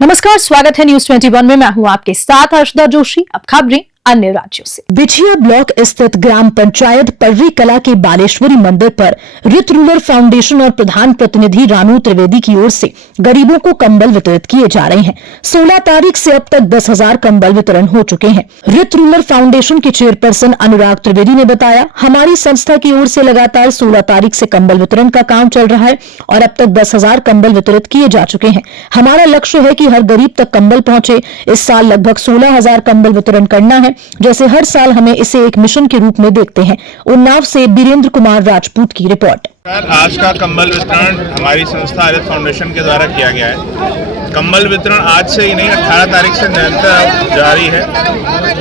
नमस्कार, स्वागत है न्यूज 21 में। मैं हूं आपके साथ हर्षदा जोशी। अब खबरें अन्य राज्यों से। बिछिया ब्लॉक स्थित ग्राम पंचायत पर्री कला के बालेश्वरी मंदिर पर रित रूरल फाउंडेशन और प्रधान प्रतिनिधि रानू त्रिवेदी की ओर से गरीबों को कंबल वितरित किए जा रहे हैं। 16 तारीख से अब तक 10,000 कंबल वितरण हो चुके हैं। रित रूरल फाउंडेशन के चेयरपर्सन अनुराग त्रिवेदी ने बताया, हमारी संस्था की ओर से लगातार 16 तारीख से कंबल वितरण का काम चल रहा है और अब तक 10,000 कंबल वितरित किए जा चुके हैं। हमारा लक्ष्य है कि हर गरीब तक कंबल पहुंचे। इस साल लगभग 16,000 कंबल वितरण करना है। जैसे हर साल हमें इसे एक मिशन के रूप में देखते हैं। उन्नाव से बीरेंद्र कुमार राजपूत की रिपोर्ट। आज का कंबल वितरण हमारी संस्था रित फाउंडेशन के द्वारा किया गया है। कंबल वितरण आज से ही नहीं, 18 तारीख से निरंतर जारी है।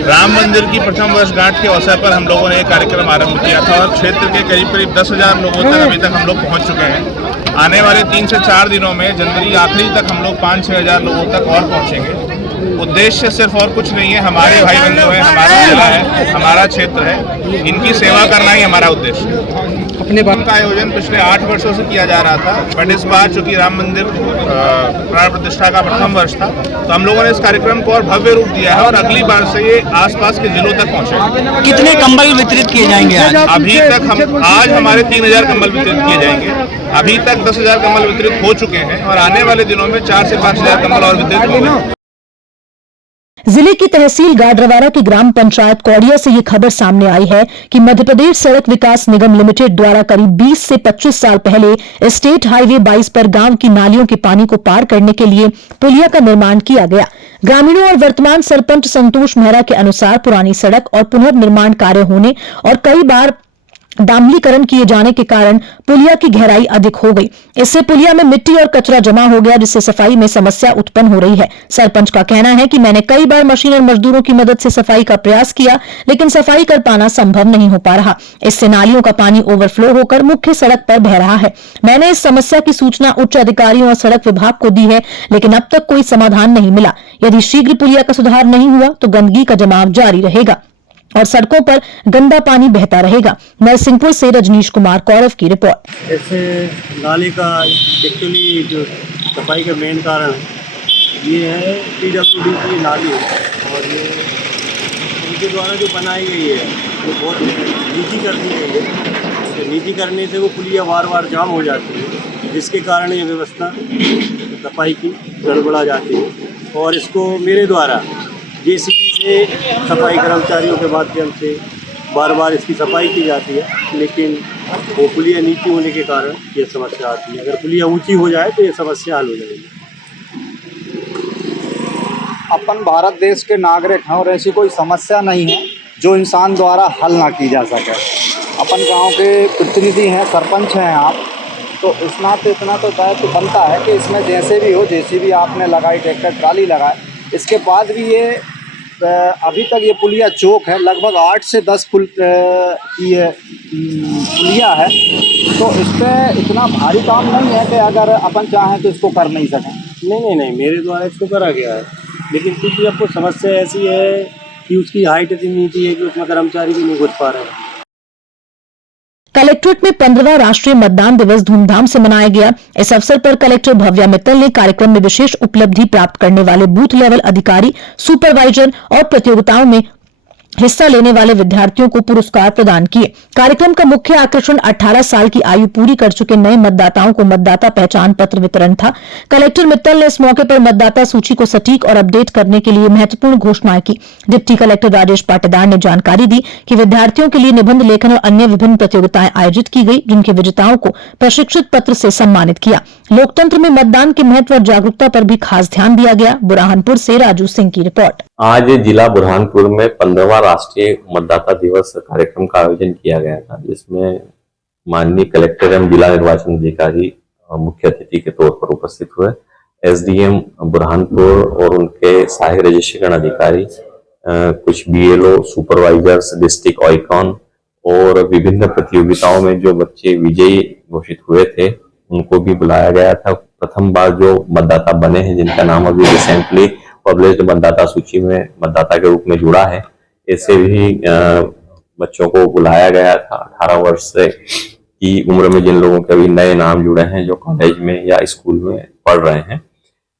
राम मंदिर की प्रथम वर्षगांठ के अवसर पर हम लोगों ने एक कार्यक्रम आरंभ किया था और क्षेत्र के करीब 10,000 लोगों तक अभी तक हम लोग पहुंच चुके हैं। आने वाले 3 से 4 दिनों में जनवरी आखिरी तक हम लोग 5-6 हज़ार लोगों तक और पहुंचेंगे। उद्देश्य सिर्फ और कुछ नहीं है, हमारे भाई बंधु हैं, हमारा जिला है, हमारा क्षेत्र है, इनकी सेवा करना ही हमारा उद्देश्य है। अपने का आयोजन पिछले 8 वर्षों से किया जा रहा था, बट इस बार चूंकि राम मंदिर प्राण प्रतिष्ठा का प्रथम वर्ष था, तो हम लोगों ने इस कार्यक्रम को और भव्य रूप दिया है और अगली बार से ये आसपास के जिलों तक पहुंचेगा। कितने कंबल वितरित किए जाएंगे आज? अभी तक आज हमारे 3,000 कंबल वितरित किए जाएंगे। अभी तक 10,000 कंबल वितरित हो चुके हैं और आने वाले दिनों में 4 से 5,000 कंबल और वितरित होंगे। जिले की तहसील गाडरवारा की ग्राम पंचायत कौड़िया से ये खबर सामने आई है कि मध्य प्रदेश सड़क विकास निगम लिमिटेड द्वारा करीब 20 से 25 साल पहले स्टेट हाईवे 22 पर गांव की नालियों के पानी को पार करने के लिए पुलिया का निर्माण किया गया। ग्रामीणों और वर्तमान सरपंच संतोष मेहरा के अनुसार पुरानी सड़क और पुनर्निर्माण कार्य होने और कई बार डामलीकरण किए जाने के कारण पुलिया की गहराई अधिक हो गई। इससे पुलिया में मिट्टी और कचरा जमा हो गया, जिससे सफाई में समस्या उत्पन्न हो रही है। सरपंच का कहना है कि मैंने कई बार मशीन और मजदूरों की मदद से सफाई का प्रयास किया, लेकिन सफाई कर पाना संभव नहीं हो पा रहा। इससे नालियों का पानी ओवरफ्लो होकर मुख्य सड़क पर बह रहा है। मैंने इस समस्या की सूचना उच्च अधिकारियों और सड़क विभाग को दी है, लेकिन अब तक कोई समाधान नहीं मिला। यदि शीघ्र पुलिया का सुधार नहीं हुआ तो गंदगी का जमाव जारी रहेगा और सड़कों पर गंदा पानी बहता रहेगा। नरसिंहपुर से रजनीश कुमार कौरव की रिपोर्ट। ऐसे नाले का एक्चुअली जो सफाई का मेन कारण ये है PWD की नाली और ये उनके द्वारा जो बनाई गई है वो बहुत नीची कर दी गई है। तो नीची करने से वो पुलिया बार जाम हो जाती है, जिसके कारण ये व्यवस्था सफाई की गड़बड़ा जाती है। और इसको मेरे द्वारा JCB से सफाई कर्मचारियों के माध्यम से बार इसकी सफाई की जाती है, लेकिन वो पुलिया नीची होने के कारण ये समस्या आती है। अगर पुलिया ऊंची हो जाए तो ये समस्या हल हो जाएगी। अपन भारत देश के नागरिक हैं और ऐसी कोई समस्या नहीं है जो इंसान द्वारा हल ना की जा सके। अपन गांव के प्रतिनिधि हैं, सरपंच हैं आप, तो इस नाते इतना तो दायित्व बनता है कि इसमें जैसे भी हो, जैसे भी आपने लगाई, ट्रैक्टर ट्राली लगाए, इसके बाद भी ये अभी तक ये पुलिया चौक है, लगभग 8 से 10 फुट की ये पुलिया है। तो इस पर इतना भारी काम नहीं है कि अगर अपन चाहें तो इसको कर नहीं सकें। नहीं, मेरे द्वारा इसको करा गया है, लेकिन क्योंकि आपको समस्या ऐसी है कि उसकी हाइट इतनी नीची है कि उसमें कर्मचारी भी नहीं घुस पा रहे हैं। कलेक्ट्रेट में 15वां राष्ट्रीय मतदान दिवस धूमधाम से मनाया गया। इस अवसर पर कलेक्टर भव्या मित्तल ने कार्यक्रम में विशेष उपलब्धि प्राप्त करने वाले बूथ लेवल अधिकारी, सुपरवाइजर और प्रतियोगिताओं में हिस्सा लेने वाले विद्यार्थियों को पुरस्कार प्रदान किए। कार्यक्रम का मुख्य आकर्षण 18 साल की आयु पूरी कर चुके नए मतदाताओं को मतदाता पहचान पत्र वितरण था। कलेक्टर मित्तल ने इस मौके पर मतदाता सूची को सटीक और अपडेट करने के लिए महत्वपूर्ण घोषणाएं की। डिप्टी कलेक्टर राजेश पाटीदार ने जानकारी दी कि विद्यार्थियों के लिए निबंध लेखन और अन्य विभिन्न प्रतियोगिताएं आयोजित की गई, जिनके विजेताओं को प्रशिक्षित पत्र से सम्मानित किया। लोकतंत्र में मतदान के महत्व और जागरूकता पर भी खास ध्यान दिया गया। बुरहानपुर से राजू सिंह की रिपोर्ट। आज जिला बुरहानपुर में 15वां राष्ट्रीय मतदाता दिवस कार्यक्रम का आयोजन किया गया था, जिसमें माननीय कलेक्टर एवं जिला निर्वाचन अधिकारी मुख्य अतिथि के तौर पर उपस्थित हुए। SDM बुरहानपुर और उनके सहायक रजिस्ट्रेशन अधिकारी, कुछ BLO, सुपरवाइजर्स, डिस्ट्रिक्ट आइकॉन और विभिन्न प्रतियोगिताओं में जो बच्चे विजयी घोषित हुए थे उनको भी बुलाया गया था। प्रथम बार जो मतदाता बने हैं, जिनका नाम अभी रिसेंटली पब्लिश्ड मतदाता सूची में मतदाता के रूप में जुड़ा है, ऐसे भी बच्चों को बुलाया गया था। 18 वर्ष से की उम्र में जिन लोगों के अभी नए नाम जुड़े हैं, जो कॉलेज में या स्कूल में पढ़ रहे हैं,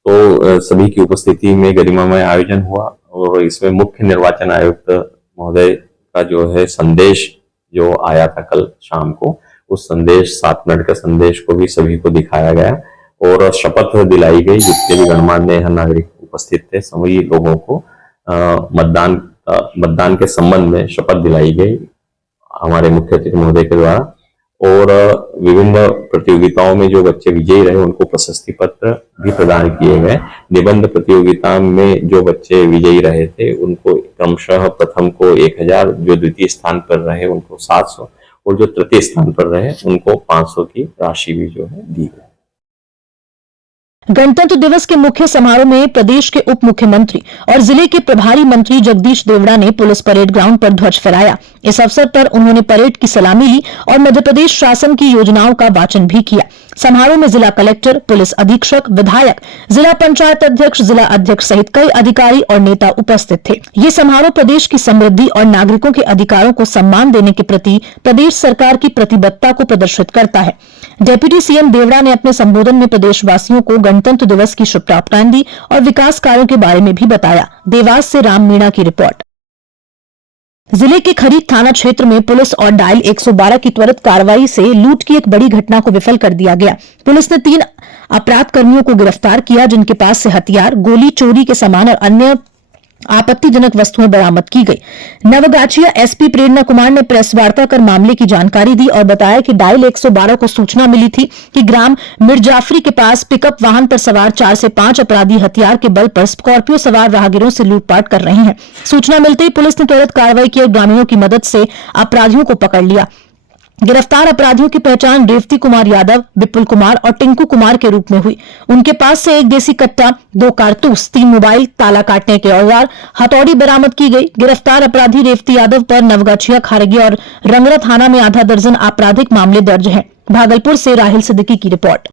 तो सभी की उपस्थिति में गरिमामय आयोजन हुआ और इसमें मुख्य निर्वाचन आयुक्त महोदय का जो है संदेश जो आया था कल शाम को, उस संदेश 7 मिनट का संदेश को भी सभी को दिखाया गया और शपथ दिलाई गई। जितने भी गणमान्य नागरिक उपस्थित थे सभी लोगों को मतदान के संबंध में शपथ दिलाई गई हमारे मुख्य अतिथि महोदय के द्वारा। और विभिन्न प्रतियोगिताओं में जो बच्चे विजयी रहे उनको प्रशस्ति पत्र भी प्रदान किए गए। निबंध प्रतियोगिता में जो बच्चे विजयी रहे थे उनको क्रमशः प्रथम को 1000, जो द्वितीय स्थान पर रहे उनको 700 और जो तृतीय स्थान पर रहे उनको 500 की राशि भी जो है दी गई। गणतंत्र दिवस के मुख्य समारोह में प्रदेश के उप मुख्यमंत्री और जिले के प्रभारी मंत्री जगदीश देवड़ा ने पुलिस परेड ग्राउंड पर ध्वज फहराया। इस अवसर पर उन्होंने परेड की सलामी ली और मध्य प्रदेश शासन की योजनाओं का वाचन भी किया। समारोह में जिला कलेक्टर, पुलिस अधीक्षक, विधायक, जिला पंचायत अध्यक्ष, जिला अध्यक्ष सहित कई अधिकारी और नेता उपस्थित थे। ये समारोह प्रदेश की समृद्धि और नागरिकों के अधिकारों को सम्मान देने के प्रति प्रदेश सरकार की प्रतिबद्धता को प्रदर्शित करता है। डेप्यूटी सीएम देवड़ा ने अपने संबोधन में प्रदेशवासियों को गणतंत्र दिवस की शुभकामनाएं दी और विकास कार्यों के बारे में भी बताया। देवास से राम मीणा की रिपोर्ट। जिले के खरीक थाना क्षेत्र में पुलिस और डायल 112 की त्वरित कार्रवाई से लूट की एक बड़ी घटना को विफल कर दिया गया। पुलिस ने 3 अपराध कर्मियों को गिरफ्तार किया जिनके पास से हथियार, गोली, चोरी के सामान और अन्य आपत्तिजनक वस्तुएं बरामद की गई। नवगाछिया एसपी प्रेरणा कुमार ने प्रेस वार्ता कर मामले की जानकारी दी और बताया कि डायल 112 को सूचना मिली थी कि ग्राम मिर्जाफरी के पास पिकअप वाहन पर सवार 4 से 5 अपराधी हथियार के बल पर स्कॉर्पियो सवार राहगीरों से लूटपाट कर रहे हैं। सूचना मिलते ही पुलिस ने त्वरित कार्रवाई की और ग्रामीणों की मदद से अपराधियों को पकड़ लिया। गिरफ्तार अपराधियों की पहचान रेवती कुमार यादव, विपुल कुमार और टिंकू कुमार के रूप में हुई। उनके पास से 1 देसी कट्टा, 2 कारतूस, 3 मोबाइल, ताला काटने के औजार, हथौड़ी बरामद की गई। गिरफ्तार अपराधी रेवती यादव पर नवगाछिया, खारगी और रंगरा थाना में आधा दर्जन आपराधिक मामले दर्ज हैं। भागलपुर से राहिल सिद्दीकी की रिपोर्ट।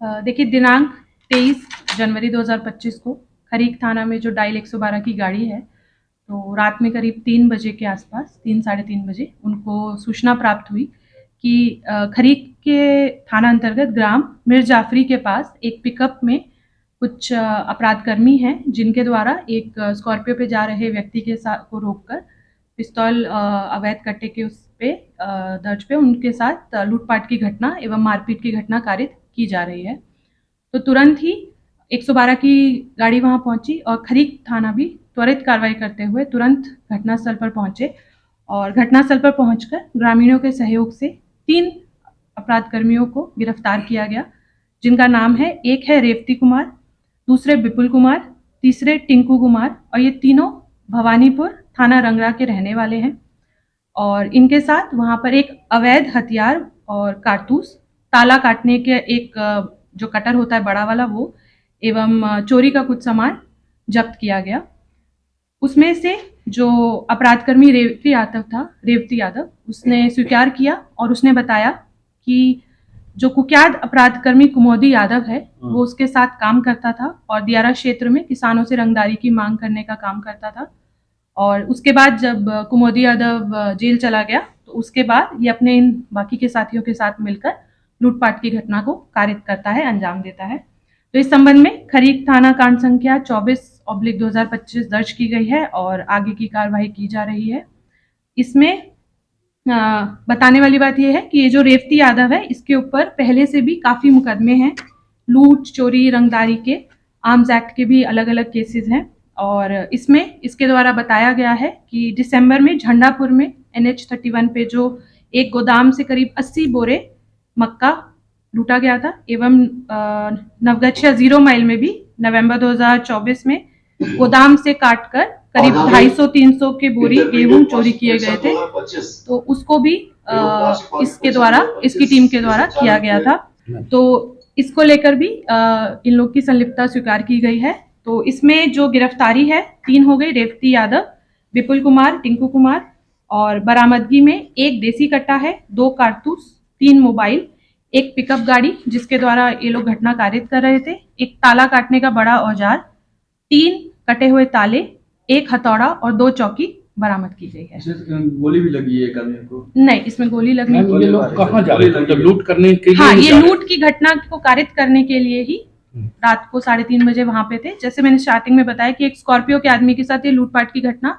देखिए, दिनांक 23 जनवरी 2025 को खरीक थाना में जो डायल 112 की गाड़ी है, तो रात में करीब 3 बजे के आसपास, 3 साढ़े 3 बजे उनको सूचना प्राप्त हुई कि खरीक के थाना अंतर्गत ग्राम मिर्जाफरी के पास एक पिकअप में कुछ अपराधकर्मी हैं जिनके द्वारा एक स्कॉर्पियो पे जा रहे व्यक्ति के साथ को रोककर पिस्तौल अवैध कट्टे के उस पे दर्ज पे उनके साथ लूटपाट की घटना एवं मारपीट की घटना कारित की जा रही है। तो तुरंत ही 112 की गाड़ी वहां पहुंची और खरीक थाना भी त्वरित कार्रवाई करते हुए तुरंत घटनास्थल पर पहुंचे और घटनास्थल पर पहुंचकर ग्रामीणों के सहयोग से 3 अपराधकर्मियों को गिरफ्तार किया गया, जिनका नाम है, एक है रेवती कुमार, दूसरे विपुल कुमार, तीसरे टिंकू कुमार और ये तीनों भवानीपुर थाना रंगरा के रहने वाले हैं। और इनके साथ वहां पर एक अवैध हथियार और कारतूस, ताला काटने के एक जो कटर होता है बड़ा वाला वो, एवं चोरी का कुछ सामान जब्त किया गया। उसमें से जो अपराधकर्मी रेवती यादव उसने स्वीकार किया और उसने बताया कि जो कुख्यात अपराधकर्मी कुमोदी यादव है वो उसके साथ काम करता था और दियारा क्षेत्र में किसानों से रंगदारी की मांग करने का काम करता था। और उसके बाद जब कुमोदी यादव जेल चला गया तो उसके बाद ये अपने इन बाकी के साथियों के साथ मिलकर लूटपाट की घटना को कारित करता है, अंजाम देता है। तो इस संबंध में खरीक थाना कांड संख्या 24/2025 दर्ज की गई है और आगे की कार्रवाई की जा रही है। इसमें बताने वाली बात यह है कि ये जो रेवती यादव है इसके ऊपर पहले से भी काफ़ी मुकदमे हैं, लूट, चोरी, रंगदारी के, आर्म्स एक्ट के भी अलग अलग केसेस हैं। और इसमें इसके द्वारा बताया गया है कि दिसंबर में झंडापुर में NH-31 पे जो एक गोदाम से करीब 80 बोरे मक्का लूटा गया था, एवं नवगछिया 0 माइल में भी नवंबर 2024 में गोदाम से काटकर करीब 250-300 के बोरी गेहूं चोरी किए गए थे, तो उसको भी इसकी टीम के द्वारा किया गया था। तो इसको लेकर भी इन लोग की संलिप्तता स्वीकार की गई है। तो इसमें जो गिरफ्तारी है 3 हो गई, रेवती यादव, विपुल कुमार, टिंकू कुमार, और बरामदगी में 1 देसी कट्टा है, 2 कारतूस, 3 मोबाइल, 1 पिकअप गाड़ी जिसके द्वारा ये लोग घटना कारित कर रहे थे, 1 ताला काटने का बड़ा औजार, 3 कटे हुए ताले, 1 हथौड़ा और 2 चौकी बरामद की गई है। गोली भी लगी है कर्मियों को? नहीं, इसमें गोली लगने की ये लोग कहाँ जा रहे थे? लूट करने के लिए? हाँ, ये लूट की घटना को कारित करने के लिए ही रात को 3:30 बजे वहां पे थे। जैसे मैंने स्टार्टिंग में बताया कि एक स्कॉर्पियो के आदमी के साथ ये लूटपाट की घटना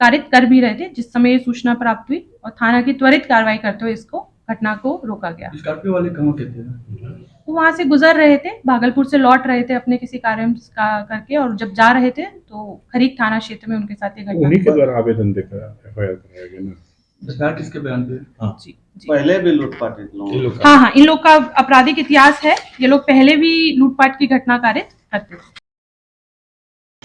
कारित कर भी रहे थे, जिस समय ये सूचना प्राप्त हुई और थाना की त्वरित कार्रवाई करते हुए इसको घटना को रोका गया। स्कॉर्पियो वाले कहाँ के थे? वो वहां से गुजर रहे थे, भागलपुर से लौट रहे थे अपने किसी कार्य का करके, और जब जा रहे थे तो खरीक थाना क्षेत्र में उनके साथ ये घटना उन्हीं के द्वारा आवेदन देकर एफआईआर कराया गया ना। सरकार किसके बयान पे? जी जी। पहले भी लूटपाट लोग हाँ, इन लोग का आपराधिक इतिहास है। ये लोग पहले भी लूटपाट की घटना कारित करते थे।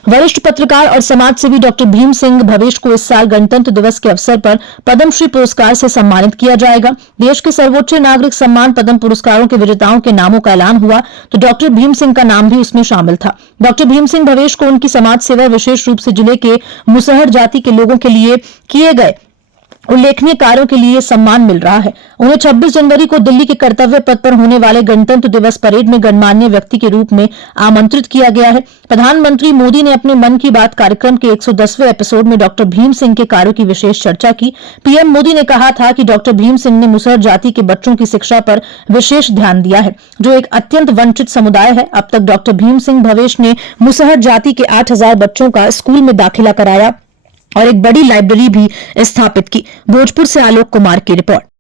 वरिष्ठ पत्रकार और समाजसेवी डॉक्टर भीम सिंह भवेश को इस साल गणतंत्र दिवस के अवसर पर पद्मश्री पुरस्कार से सम्मानित किया जाएगा। देश के सर्वोच्च नागरिक सम्मान पद्म पुरस्कारों के विजेताओं के नामों का ऐलान हुआ तो डॉक्टर भीम सिंह का नाम भी उसमें शामिल था। डॉक्टर भीम सिंह भवेश को उनकी समाज सेवा, विशेष रूप से जिले के मुसहर जाति के लोगों के लिए किए गए उल्लेखनीय कार्यों के लिए सम्मान मिल रहा है। उन्हें 26 जनवरी को दिल्ली के कर्तव्य पथ पर होने वाले गणतंत्र दिवस परेड में गणमान्य व्यक्ति के रूप में आमंत्रित किया गया है। प्रधानमंत्री मोदी ने अपने मन की बात कार्यक्रम के 110वें एपिसोड में डॉक्टर भीम सिंह के कार्यों की विशेष चर्चा की। पीएम मोदी ने कहा था कि डॉक्टर भीम सिंह ने मुसहर जाति के बच्चों की शिक्षा पर विशेष ध्यान दिया है, जो एक अत्यंत वंचित समुदाय है। अब तक डॉक्टर भीम सिंह भवेश ने मुसहर जाति के 8000 बच्चों का स्कूल में दाखिला कराया और एक बड़ी लाइब्रेरी भी स्थापित की। भोजपुर से आलोक कुमार की रिपोर्ट।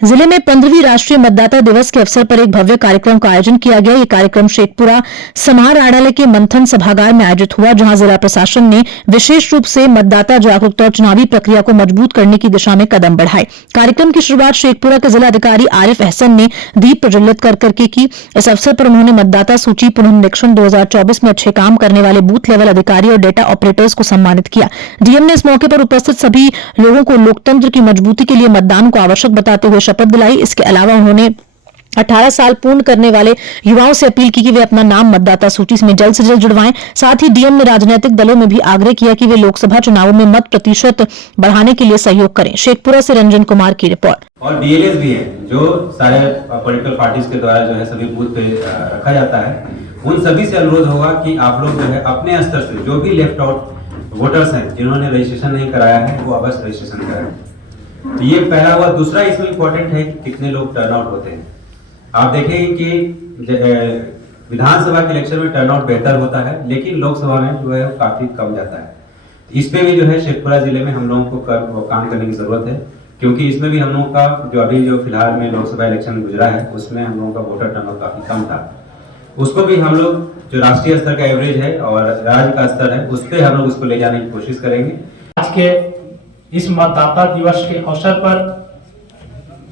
जिले में 15वीं राष्ट्रीय मतदाता दिवस के अवसर पर एक भव्य कार्यक्रम का आयोजन किया गया। ये कार्यक्रम शेखपुरा समार आड़ाले के मंथन सभागार में आयोजित हुआ, जहां जिला प्रशासन ने विशेष रूप से मतदाता जागरूकता और चुनावी प्रक्रिया को मजबूत करने की दिशा में कदम बढ़ाए। कार्यक्रम की शुरुआत शेखपुरा के जिला अधिकारी आरिफ अहसन ने दीप प्रज्वलित कर करके की। इस अवसर पर उन्होंने मतदाता सूची पुनर्निरीक्षण 2024 में अच्छे काम करने वाले बूथ लेवल अधिकारी और डेटा ऑपरेटर्स को सम्मानित किया। डीएम ने इस मौके पर उपस्थित सभी लोगों को लोकतंत्र की मजबूती के लिए मतदान को आवश्यक बताते हुए शपथ दिलाई। इसके अलावा उन्होंने 18 साल पूर्ण करने वाले युवाओं से अपील की कि वे अपना नाम मतदाता सूची में जल्द से जल्द जुड़वाएं। साथ ही डीएम ने राजनीतिक दलों में भी आग्रह किया कि वे लोकसभा चुनावों में मत प्रतिशत बढ़ाने के लिए सहयोग करें। शेखपुरा से रंजन कुमार की रिपोर्ट। और डीएलएस भी है जो सारे पॉलिटिकल पार्टीज के द्वारा जो है सभी बूथ पे रखा जाता है। उन सभी से अनुरोध होगा कि आप लोग जो है अपने स्तर से जो भी लेफ्ट आउट वोटर्स हैं जिन्होंने रजिस्ट्रेशन नहीं कराया है वो अवश्य रजिस्ट्रेशन कराएं। तो ये पहला हुआ। दूसरा इसमें इम्पोर्टेंट है कि कितने लोग टर्नआउट होते हैं। आप देखेंगे कि विधानसभा के इलेक्शन में टर्नआउट बेहतर होता है, लेकिन लोकसभा में जो है काफी कम जाता है। इस पे भी जो है शेखपुरा जिले में हम लोगों को काम करने की जरूरत है, क्योंकि इसमें भी हम लोगों का जो अभी जो फिलहाल में लोकसभा इलेक्शन गुजरा है उसमें हम लोगों का वोटर टर्नआउट काफी कम था। उसको भी हम लोग जो राष्ट्रीय स्तर का एवरेज है और राज्य का स्तर है उस पर हम लोग उसको ले जाने की कोशिश करेंगे। आज के इस मतदाता दिवस के अवसर पर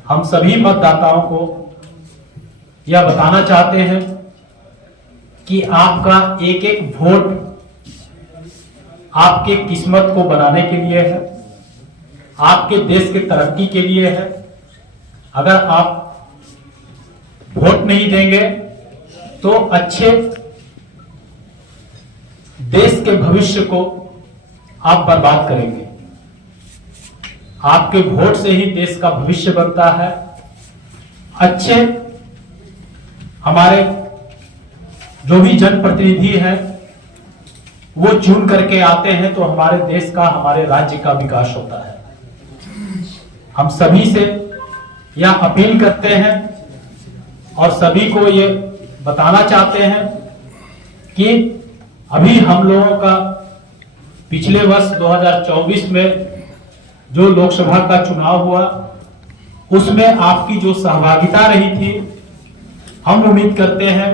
हम सभी मतदाताओं को यह बताना चाहते हैं कि आपका एक एक वोट आपके किस्मत को बनाने के लिए है, आपके देश की तरक्की के लिए है। अगर आप वोट नहीं देंगे तो अच्छे देश के भविष्य को आप बर्बाद करेंगे। आपके वोट से ही देश का भविष्य बनता है। अच्छे हमारे जो भी जनप्रतिनिधि हैं वो चुन करके आते हैं तो हमारे देश का, हमारे राज्य का विकास होता है। हम सभी से यह अपील करते हैं और सभी को ये बताना चाहते हैं कि अभी हम लोगों का पिछले वर्ष 2024 में जो लोकसभा का चुनाव हुआ उसमें आपकी जो सहभागिता रही थी, हम उम्मीद करते हैं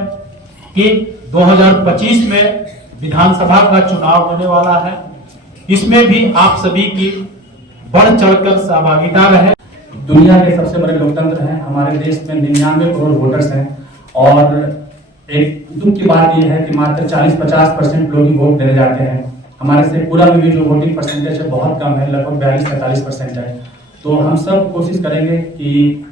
कि 2025 में विधानसभा का चुनाव होने वाला है, इसमें भी आप सभी की बढ़ चढ़कर सहभागिता रहे। दुनिया के सबसे बड़े लोकतंत्र हैं। हमारे देश में 99 करोड़ वोटर्स हैं और एक दुख की बात यह है कि मात्र 40-50% लोग ही वोट देने जाते हैं। हमारे से पूरा में भी जो वोटिंग परसेंटेज है बहुत कम है, लगभग 42-43% है। तो हम सब कोशिश करेंगे कि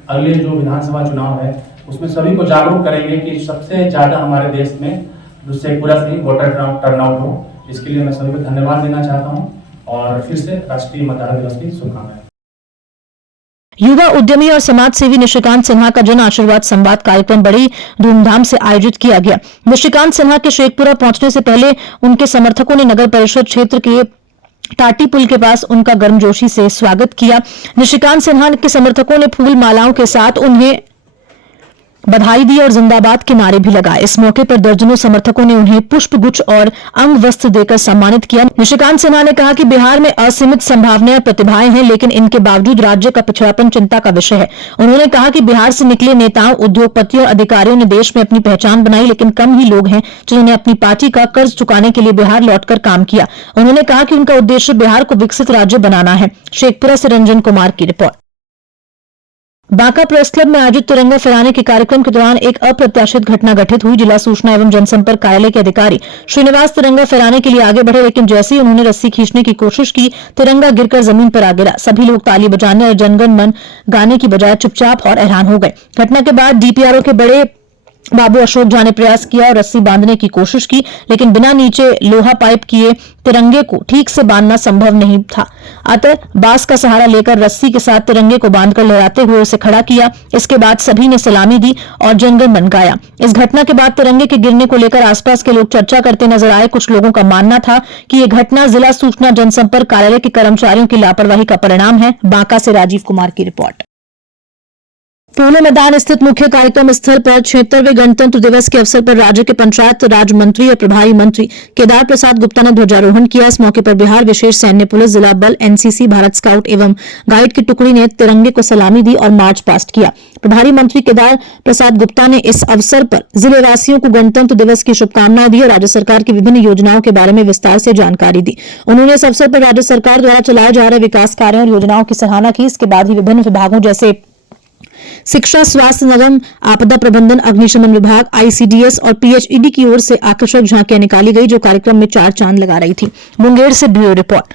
अगले जो विधानसभा चुनाव है उसमें सभी को जागरूक करेंगे कि सबसे ज्यादा हमारे देश में शेखपुरा से ही वोटर टर्नआउट हो। इसके लिए मैं सभी को धन्यवाद देना चाहता हूँ और फिर से राष्ट्रीय मतदाता दिवस की शुभकामनाएं। युवा उद्यमी और समाज सेवी निशिकांत सिन्हा का जन आशीर्वाद संवाद कार्यक्रम बड़ी धूमधाम से आयोजित किया गया। निशिकांत सिन्हा के शेखपुरा पहुंचने से पहले उनके समर्थकों ने नगर परिषद क्षेत्र के टाटी पुल के पास उनका गर्मजोशी से स्वागत किया। निशिकांत सिन्हा के समर्थकों ने फूल मालाओं के साथ उन्हें बधाई दी और जिंदाबाद के नारे भी लगाए। इस मौके पर दर्जनों समर्थकों ने उन्हें पुष्प गुच्छ और अंग वस्त्र देकर सम्मानित किया। निशिकांत सिन्हा ने कहा कि बिहार में असीमित संभावनाएं और प्रतिभाएं हैं, लेकिन इनके बावजूद राज्य का पिछड़ापन चिंता का विषय है। उन्होंने कहा कि बिहार से निकले नेताओं, उद्योगपतियों और अधिकारियों ने देश में अपनी पहचान बनाई, लेकिन कम ही लोग हैं जिन्होंने अपनी पार्टी का कर्ज चुकाने के लिए बिहार लौटकर काम किया। उन्होंने कहा कि उनका उद्देश्य बिहार को विकसित राज्य बनाना है। शेखपुरा से रंजन कुमार की रिपोर्ट। बांका प्रेस क्लब में आयोजित तिरंगा फहराने के कार्यक्रम के दौरान एक अप्रत्याशित घटना घटित हुई। जिला सूचना एवं जनसंपर्क कार्यालय के अधिकारी श्रीनिवास तिरंगा फहराने के लिए आगे बढ़े, लेकिन जैसे ही उन्होंने रस्सी खींचने की कोशिश की, तिरंगा गिरकर जमीन पर आ गिरा। सभी लोग ताली बजाने और जनगण मन गाने की बजाय चुपचाप और हैरान हो गए। घटना के बाद डीपीआरओ के बड़े बाबू अशोक झा ने प्रयास किया और रस्सी बांधने की कोशिश की, लेकिन बिना नीचे लोहा पाइप किए तिरंगे को ठीक से बांधना संभव नहीं था। अतः बांस का सहारा लेकर रस्सी के साथ तिरंगे को बांधकर लहराते हुए उसे खड़ा किया। इसके बाद सभी ने सलामी दी और जनगण मन गाया। इस घटना के बाद तिरंगे के गिरने को लेकर आसपास के लोग चर्चा करते नजर आए। कुछ लोगों का मानना था कि यह घटना जिला सूचना जनसंपर्क कार्यालय के कर्मचारियों की लापरवाही का परिणाम है। बांका से राजीव कुमार की रिपोर्ट। पूर्णे मैदान स्थित मुख्य कार्यक्रम स्थल पर 76वें गणतंत्र दिवस के अवसर पर राज्य के पंचायत राज मंत्री और प्रभारी मंत्री केदार प्रसाद गुप्ता ने ध्वजारोहण किया। इस मौके पर बिहार विशेष सैन्य पुलिस, जिला बल, एनसीसी, भारत स्काउट एवं गाइड की टुकड़ी ने तिरंगे को सलामी दी और मार्च पास्ट किया। प्रभारी मंत्री केदार प्रसाद गुप्ता ने इस अवसर पर जिले वासियों को गणतंत्र दिवस की शुभकामनाएं दी और राज्य सरकार की विभिन्न योजनाओं के बारे में विस्तार से जानकारी दी। उन्होंने इस अवसर पर राज्य सरकार द्वारा चलाए जा रहे विकास कार्यों और योजनाओं की सराहना की। इसके बाद ही विभिन्न विभागों जैसे शिक्षा, स्वास्थ्य निगम, आपदा प्रबंधन, अग्निशमन विभाग, आईसीडीएस और पीएचईडी की ओर से आकर्षक झांकियां निकाली गई, जो कार्यक्रम में चार चांद लगा रही थी। मुंगेर से ब्यूरो रिपोर्ट।